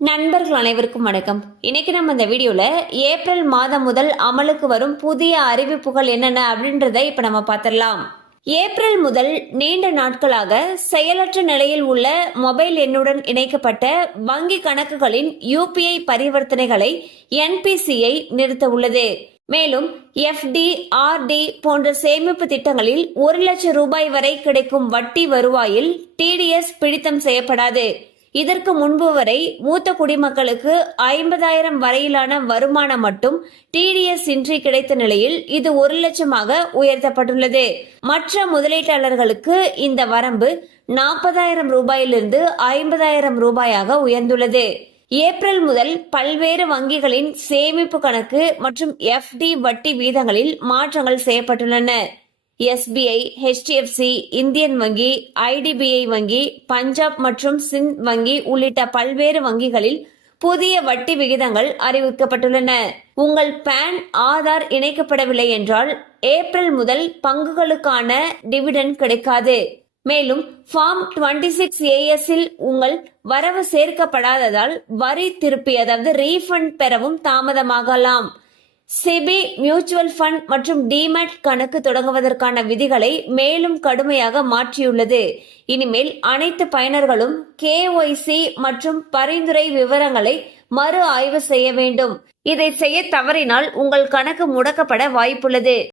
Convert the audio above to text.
நண்பர்கள் அனைவருக்கும் வணக்கம். இன்னைக்கு நம்ம இந்த வீடியோல ஏப்ரல் மாதம் முதல் அமலுக்கு வரும் புதிய அறிவிப்புகள் என்னென்ன அப்படின்றத இப்ப நம்ம பார்த்துடலாம். ஏப்ரல் முதல் நீண்ட நாட்களாக செயலற்ற நிலையில் உள்ள மொபைல் எண்ணுடன் இணைக்கப்பட்ட வங்கி கணக்குகளின் யூபிஐ பரிவர்த்தனைகளை என்பிசிஐ நிறுத்த உள்ளது. மேலும் எஃப்டி ஆர்டி போன்ற சேமிப்பு திட்டங்களில் ஒரு லட்சம் ரூபாய் வரை கிடைக்கும் வட்டி வருவாயில் டிடிஎஸ் பிடித்தம் செய்யப்படாது. இதற்கு முன்பு வரை மூத்த குடிமக்களுக்கு ஐம்பதாயிரம் வரையிலான வருமானம் மட்டும் டிடிஎஸ் இன்றி கிடைத்த நிலையில் இது ஒரு லட்சமாக உயர்த்தப்பட்டுள்ளது. மற்ற முதலீட்டாளர்களுக்கு இந்த வரம்பு நாற்பதாயிரம் ரூபாயிலிருந்து ஐம்பதாயிரம் ரூபாயாக உயர்ந்துள்ளது. ஏப்ரல் முதல் பல்வேறு வங்கிகளின் சேமிப்பு கணக்கு மற்றும் எஃப்டி வட்டி வீதங்களில் மாற்றங்கள் செய்யப்பட்டுள்ளன. எஸ்பிஐ ஹெச்டிஎஃப்சி இந்தியன் வங்கி ஐடிபிஐ வங்கி பஞ்சாப் மற்றும் சிந்த் வங்கி உள்ளிட்ட பல்வேறு வங்கிகளில் புதிய வட்டி விகிதங்கள் அறிவிக்கப்பட்டுள்ளன. உங்கள் பான் ஆதார் இணைக்கப்படவில்லை என்றால் ஏப்ரல் முதல் பங்குகளுக்கான டிவிடெண்ட் கிடைக்காது. மேலும் ஃபார்ம் 26 சிக்ஸ் ஏஎஸ்ஸில் உங்கள் வரவு சேர்க்கப்படாததால் வரி திருப்பி அதாவது ரீஃபண்ட் பெறவும் தாமதமாகலாம். சிபி மியூச்சுவல் ஃபண்ட் மற்றும் டிமேட் கணக்கு தொடங்குவதற்கான விதிகளை மேலும் கடுமையாக மாற்றியுள்ளது. இனிமேல் அனைத்து பயனர்களும் கேஒய்சி மற்றும் பரிந்துரை விவரங்களை மறு ஆய்வு செய்ய வேண்டும். இதை செய்ய தவறினால் உங்கள் கணக்கு முடக்கப்பட வாய்ப்புள்ளது.